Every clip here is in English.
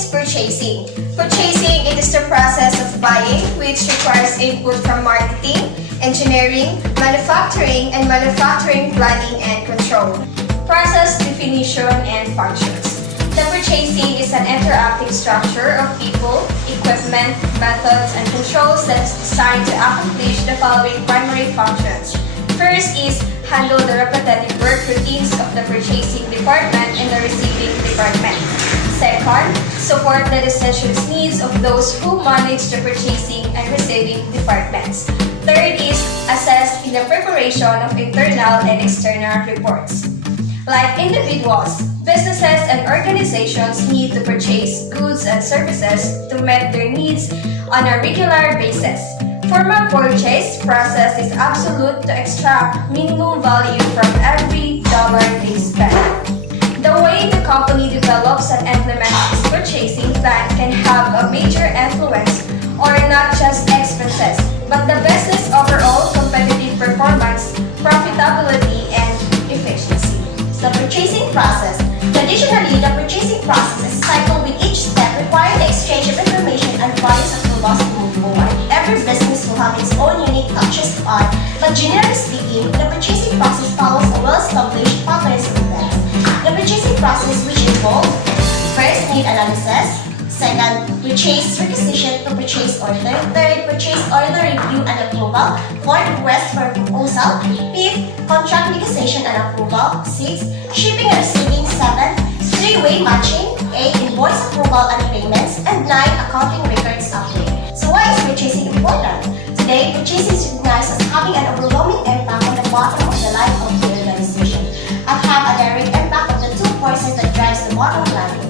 is purchasing? Purchasing, it is the process of buying which requires input from marketing, engineering, manufacturing, and manufacturing planning and control. Process definition and functions. The purchasing is an interactive structure of people, equipment, methods, and controls that is designed to accomplish the following primary functions. First is handle the repetitive work routines of the purchasing department and the receiving department. Second, support the decisions needs of those who manage the purchasing and receiving departments. Third is assess in the preparation of internal and external reports. Like individuals, businesses and organizations need to purchase goods and services to meet their needs on a regular basis. Formal purchase process is absolute to extract minimum value from every dollar they spend. The way the company develops and implements its purchasing plan can have a major influence on not just expenses, but the business overall competitive performance, profitability, and efficiency. The purchasing process. Traditionally, the purchasing process is cycled with each step requiring the exchange of information and various approvals to move forward. Every business will have its own unique touches on, but generally speaking, the purchasing process follows a well-established patterns of events. The purchasing process which involves first, need analysis. Second, purchase requisition to purchase order. Third, purchase order review and approval. Fourth, request for proposal. Fifth, contract negotiation and approval. Sixth, shipping and receiving. Seventh, three-way matching. Eight, invoice approval and payments. And nine, accounting records update. So why is purchasing important? Today, purchasing is recognized as having an overwhelming impact on the bottom of the line of the organization and have a direct impact on the two forces that drives the bottom line.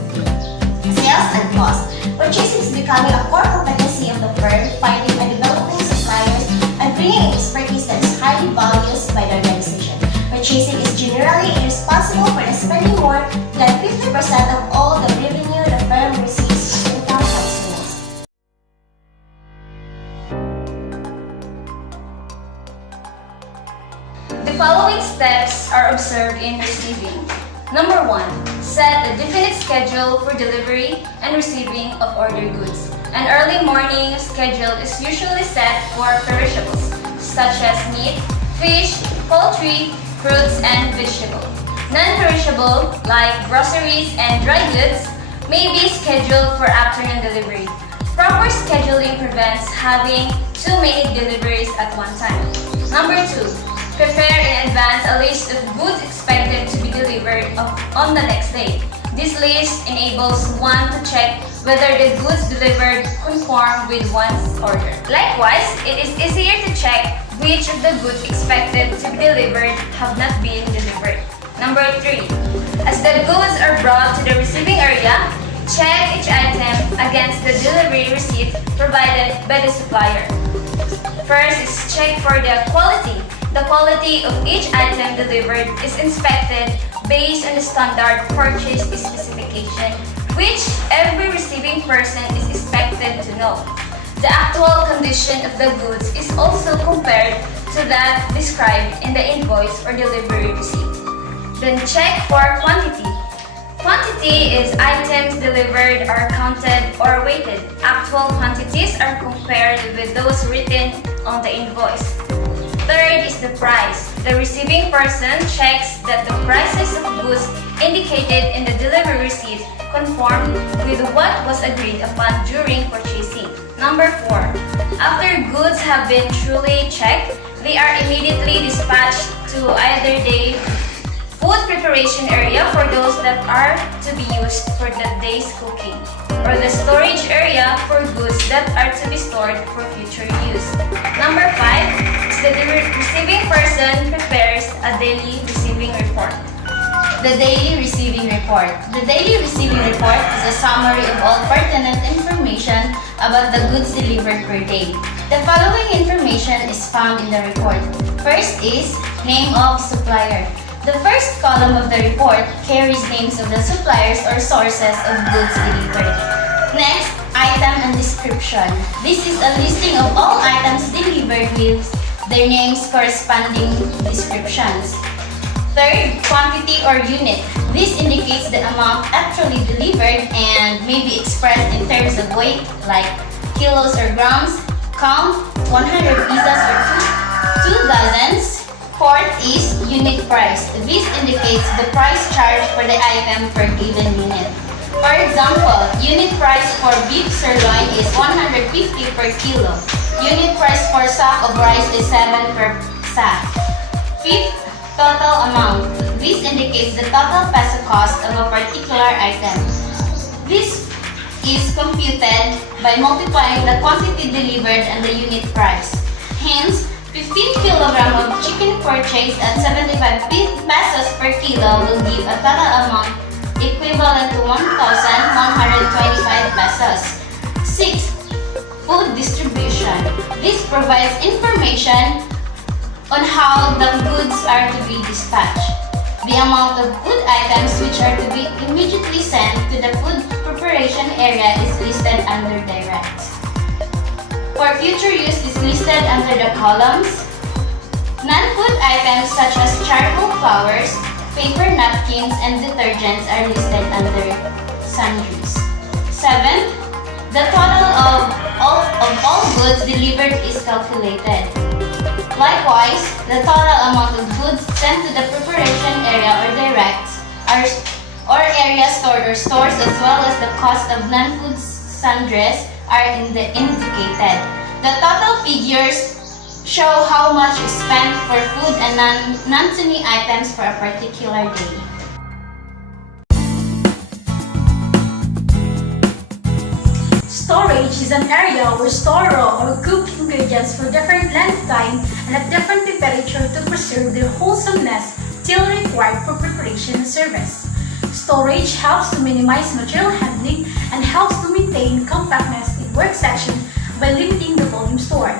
Sales and cost. Purchasing is becoming a core competency of the firm, finding and developing suppliers and bringing expertise that is highly valued by the organization. Purchasing is generally responsible for spending more than 50% of all the revenue the firm receives in income from sales. The following steps are observed in receiving. Number 1. Set a definite schedule for delivery and receiving of ordered goods. An early morning schedule is usually set for perishables, such as meat, fish, poultry, fruits, and vegetables. Non-perishable, like groceries and dry goods, may be scheduled for afternoon delivery. Proper scheduling prevents having too many deliveries at one time. Number 2. Prepare in advance a list of goods expected to be delivered on the next day. This list enables one to check whether the goods delivered conform with one's order. Likewise, it is easier to check which of the goods expected to be delivered have not been delivered. Number 3. As the goods are brought to the receiving area, check each item against the delivery receipt provided by the supplier. First is check for the quality. The quality of each item delivered is inspected based on the standard purchase specification, which every receiving person is expected to know. The actual condition of the goods is also compared to that described in the invoice or delivery receipt. Then check for quantity. Quantity is items delivered are counted or weighted. Actual quantities are compared with those written on the invoice. Third is the price. The receiving person checks that the prices of goods indicated in the delivery receipt conform with what was agreed upon during purchasing. Number 4. After goods have been truly checked, they are immediately dispatched to either the food preparation area for those that are to be used for that day's cooking, or the storage area for goods that are to be stored for future use. Number 5. The receiving person prepares a daily receiving report. The daily receiving report. The daily receiving report is a summary of all pertinent information about the goods delivered per day. The following information is found in the report. First is name of supplier. The first column of the report carries names of the suppliers or sources of goods delivered. Next, item and description. This is a listing of all items delivered with their names corresponding descriptions. Third, quantity or unit. This indicates the amount actually delivered and may be expressed in terms of weight like kilos or grams, count 100 pieces or two dozens. Fourth is unit price. This indicates the price charged for the item per given unit. For example, unit price for beef sirloin is 150 per kilo. Unit price for sack of rice is 7 per sack. Fifth, total amount. This indicates the total peso cost of a particular item. This is computed by multiplying the quantity delivered and the unit price. Hence, 15 kg of chicken purchased at 75 pesos per kilo will give a total amount equivalent to 1,125 pesos. 6. Food distribution. This provides information on how the goods are to be dispatched. The amount of food items which are to be immediately sent to the food preparation area is listed under direct. For future use is listed under the columns. Non-food items such as charcoal flours, paper napkins, and detergents are listed under sundries. 7. The total of all goods delivered is calculated. Likewise, the total amount of goods sent to the preparation area or direct or area stored or stores as well as the cost of non-food sundries are indicated. The total figures show how much is spent for food and non-suni items for a particular day. Storage is an area where store raw or cooked ingredients for different length of time and at different temperature to preserve their wholesomeness till required for preparation and service. Storage helps to minimize material handling and helps to maintain compactness in work section by limiting the volume stored.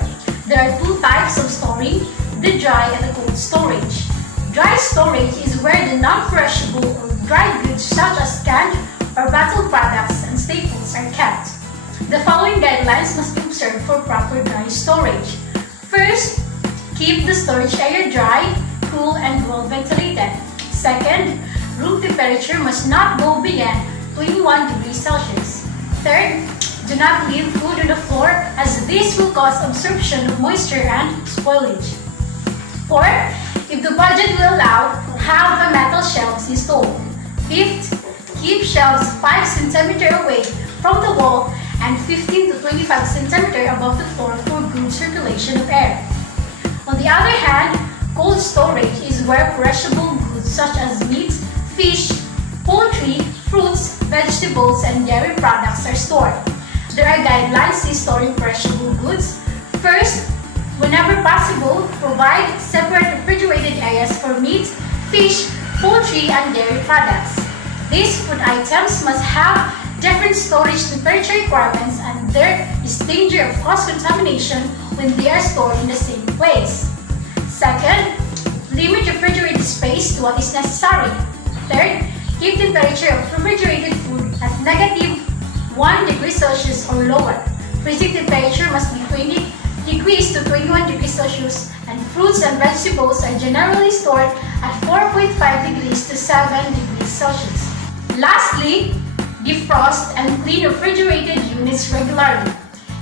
There are two types of storing, the dry and the cold storage. Dry storage is where the non-perishable or dry goods such as canned or bottled products and staples are kept. The following guidelines must be observed for proper dry storage. First, keep the storage area dry, cool, and well ventilated. Second, room temperature must not go beyond 21 degrees Celsius. Third, do not leave food on the floor as this will cause absorption of moisture and spoilage. Fourth, if the budget will allow, have a metal shelves installed. Fifth, keep shelves 5 cm away from the wall and 15 to 25 cm above the floor for good circulation of air. On the other hand, cold storage is where perishable goods such as meat, fish, poultry, fruits, vegetables, and dairy products are stored. There are guidelines in storing perishable goods. First, whenever possible, provide separate refrigerated areas for meat, fish, poultry, and dairy products. These food items must have different storage temperature requirements and there is danger of cross-contamination when they are stored in the same place. Second, limit refrigerated space to what is necessary. Third, keep temperature of refrigerated food at -1 degree Celsius or lower. Freezing temperature must be 20 degrees to 21 degrees Celsius and fruits and vegetables are generally stored at 4.5 degrees to 7 degrees Celsius. Lastly, defrost and clean refrigerated units regularly.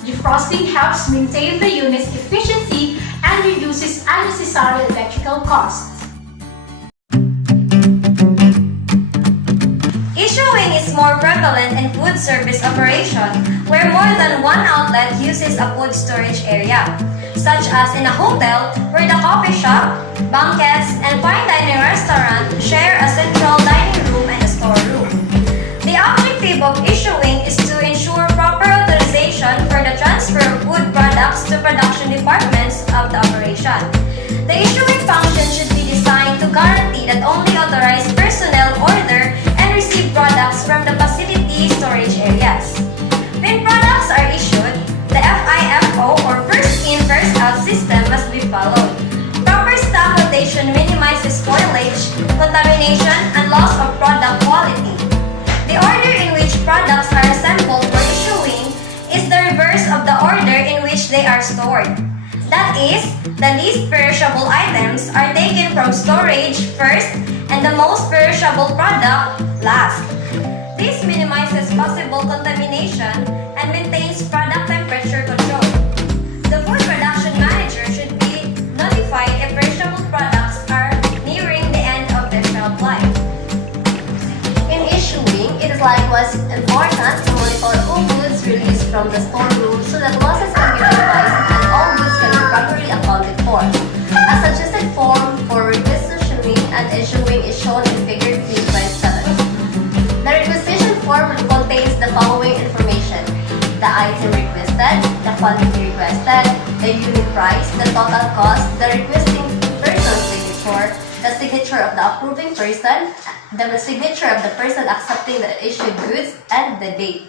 Defrosting helps maintain the unit's efficiency and reduces unnecessary electrical costs. Issuing is more prevalent in food service operation where more than one outlet uses a food storage area, such as in a hotel where the coffee shop, banquets, and fine dining restaurant share a central dining room and a storeroom. The objective of issuing is to ensure proper authorization for the transfer of food products to production departments of the operation. The issuing function should be designed to guarantee that only authorized personnel order and receive products from the facility storage areas. When products are issued, the FIFO or first in first out system must be followed. Proper stock rotation minimizes spoilage, contamination, and loss of product quality. The order in which products are assembled for issuing is the reverse of the order in which they are stored. That is, the least perishable items are taken from storage first and the most perishable product last. This minimizes possible contamination and maintains product temperature control. The food production manager should be notified if perishable products are nearing the end of their shelf life. In issuing, it is likewise important to monitor all goods released from the storeroom so that losses can be minimized and all goods can be properly accounted for. A suggested form for requisitioning and issuing is shown in Figure 3.7. The requisition form contains the following information: the item requested, the quantity requested, the unit price, the total cost, the requesting person's signature, the signature of the approving person, the signature of the person accepting the issued goods, and the date.